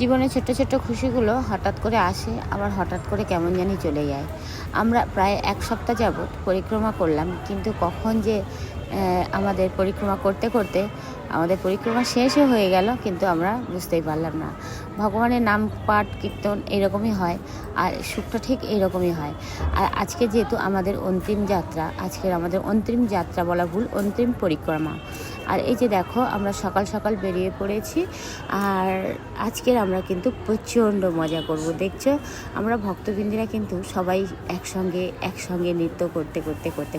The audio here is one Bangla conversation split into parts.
জীবনে ছোট্ট ছোট্ট খুশিগুলো হঠাৎ করে আসে, আবার হঠাৎ করে কেমন জানি চলে যায়। আমরা প্রায় 1 সপ্তাহ যাবৎ পরিক্রমা করলাম, কিন্তু কখন যে আমাদের পরিক্রমা করতে করতে আমাদের পরিক্রমা শেষও হয়ে গেল, কিন্তু আমরা বুঝতেই পারলাম না। ভগবানের নাম পাঠ কীর্তন এরকমই হয়, আর সুখটা ঠিক এইরকমই হয়। আর আজকে যেহেতু আমাদের অন্তিম যাত্রা, আজকের আমাদের অন্তিম যাত্রা বলা ভুল, অন্তিম পরিক্রমা। আর এই যে দেখো, আমরা সকাল সকাল বেরিয়ে পড়েছি, আর আজকের আমরা কিন্তু প্রচণ্ড মজা করব। দেখছো, আমরা ভক্তবৃন্দীরা কিন্তু সবাই একসঙ্গে নৃত্য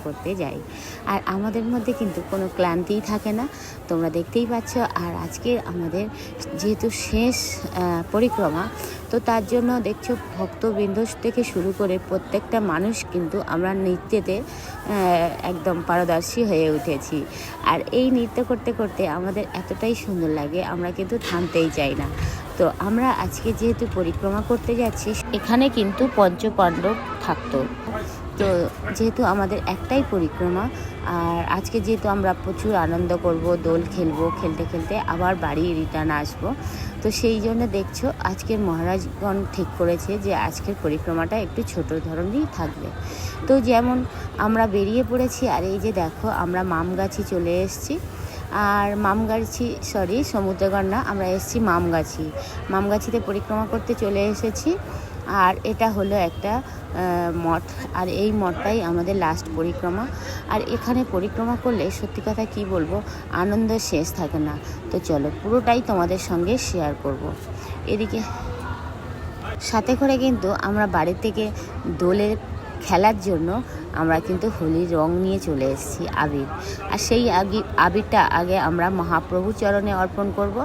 করতে যাই, আর আমাদের মধ্যে কিন্তু কোনো ক্লান্তিই থাকে না, তোমরা দেখতেই পাচ্ছ। আর আজকে আমাদের যেহেতু শেষ পরিক্রমা, তো তার জন্য দেখছো ভক্তবৃন্দ থেকে শুরু করে প্রত্যেকটা মানুষ কিন্তু আমরা নৃত্যেতে একদম পারদর্শী হয়ে উঠেছি। আর এই নৃত্য করতে করতে আমাদের এতটাই সুন্দর লাগে, আমরা কিন্তু থামতেই চাই না। তো আমরা আজকে যেহেতু পরিক্রমা করতে যাচ্ছি, এখানে কিন্তু পঞ্চপাণ্ডব থাকতো। তো যেহেতু আমাদের একটাই পরিক্রমা, আর আজকে যেহেতু আমরা প্রচুর আনন্দ করব, দোল খেলবো, খেলতে খেলতে আবার বাড়ি রিটার্ন আসবো, তো সেই জন্য দেখছো আজকের মহারাজগণ ঠিক করেছে যে আজকের পরিক্রমাটা একটু ছোট ধরনেরই থাকবে। তো যেমন আমরা বেরিয়ে পড়েছি, আর এই যে দেখো আমরা মামগাছি চলে এসেছি। আর সমুদ্রগড় না, আমরা এসেছি মামগাছিতে পরিক্রমা করতে চলে এসেছি। আর এটা হলো একটা মঠ, আর এই মঠটাই আমাদের লাস্ট পরিক্রমা। আর এখানে পরিক্রমা করলে সত্যি কথা কি বলবো, আনন্দ শেষ থাকে না। তো চলো পুরোটাই তোমাদের সঙ্গে শেয়ার করব। এদিকে সাথে করে কিন্তু আমরা বাড়ি থেকে দোলে খেলার জন্য আমরা কিন্তু হোলির রং নিয়ে চলে এসেছি, আবির। আর সেই আবিরটা আগে আমরা মহাপ্রভু চরণে অর্পণ করব,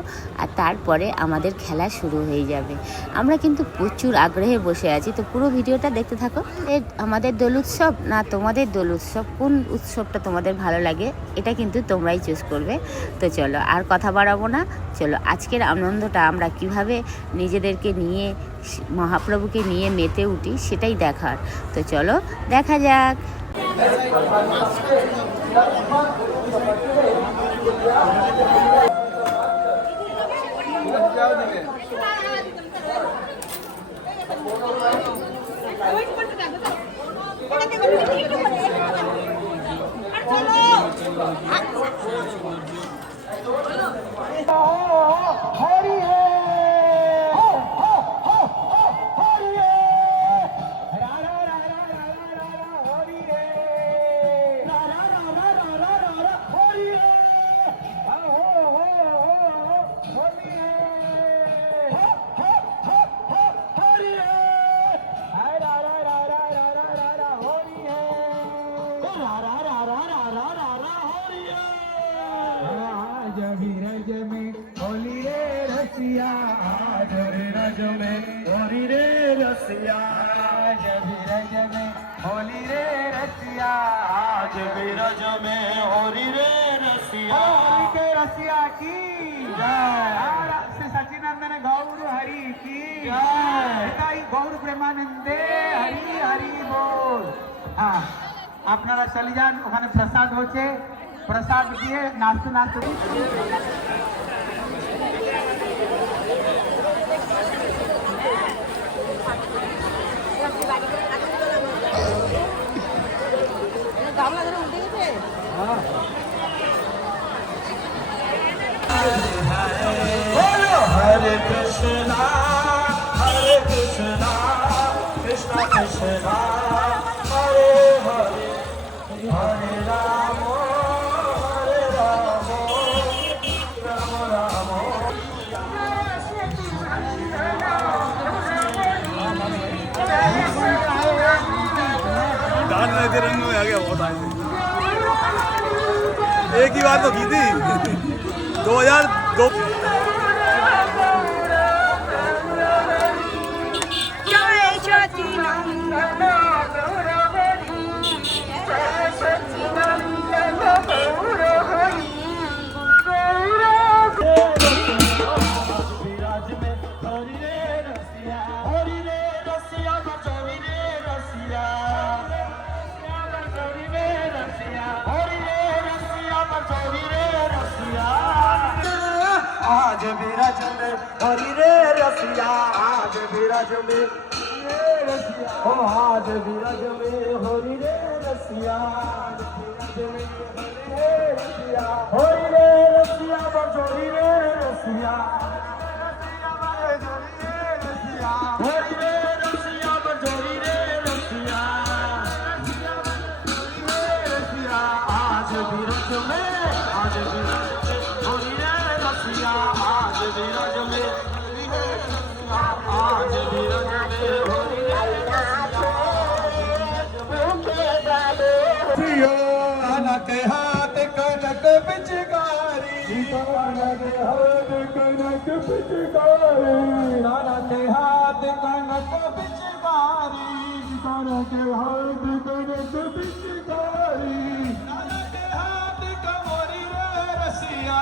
আর তারপরে আমাদের খেলা শুরু হয়ে যাবে। আমরা কিন্তু প্রচুর আগ্রহে বসে আছি, তো পুরো ভিডিওটা দেখতে থাকো। আমাদের দোল উৎসব না তোমাদের দোল উৎসব, কোন উৎসবটা তোমাদের ভালো লাগে এটা কিন্তু তোমরাই চুজ করবে। তো চলো আর কথা বাড়াবো না, চলো আজকের আনন্দটা আমরা কিভাবে নিজেদেরকে নিয়ে, মহাপ্রভুকে নিয়ে মেতে উঠি সেটাই দেখার। তো চলো দেখা যাক। सचिनंदन गौर हरि की जय, गौर प्रेमानंदे हरि हरि बोल। हाँ, আপনারা চলে যান, ওখানে প্রসাদ হচ্ছে, প্রসাদ দিয়ে নাচতে নাচতে Hare Krishna, Krishna Krishna, Hare Hare, Hare Rama, Hare Rama, Rama Rama. गान में रंग में आ गया बहुत आए। एक ही बार तो की थी 2002। आज विरज में हरि रे रसिया। বিরাজ মে ও আজ বিরাজ মে হরি রে রসিয়া হরি রে রসিয়া বজরি রে রসিয়া হরি রে রসিয়া বজরি রে রসিয়া আজ বিরাজ মে হরি রে রসিয়া আজ বিরাজ মে आज विरज में हरि पियो अनक हाथ कनक पिचकारी अनक हाथ कनक पिचकारी अनक हाथ कनक पिचकारी अनक हाथ कनक पिचकारी अनक हाथ कमरी रे रसिया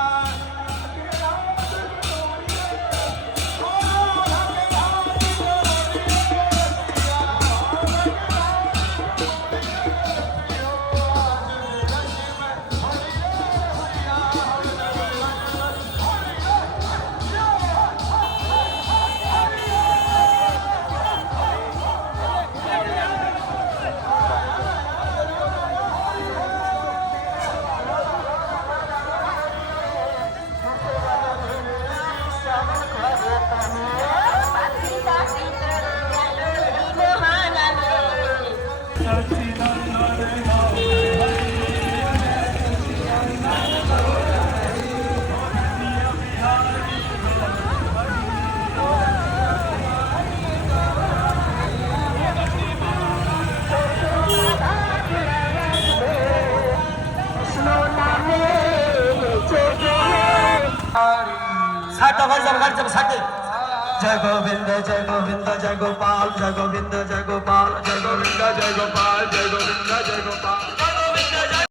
साटा बजाओ गाड़ी जब साटे जय गोविंद जय गोपाल जय गोविंद जय गोपाल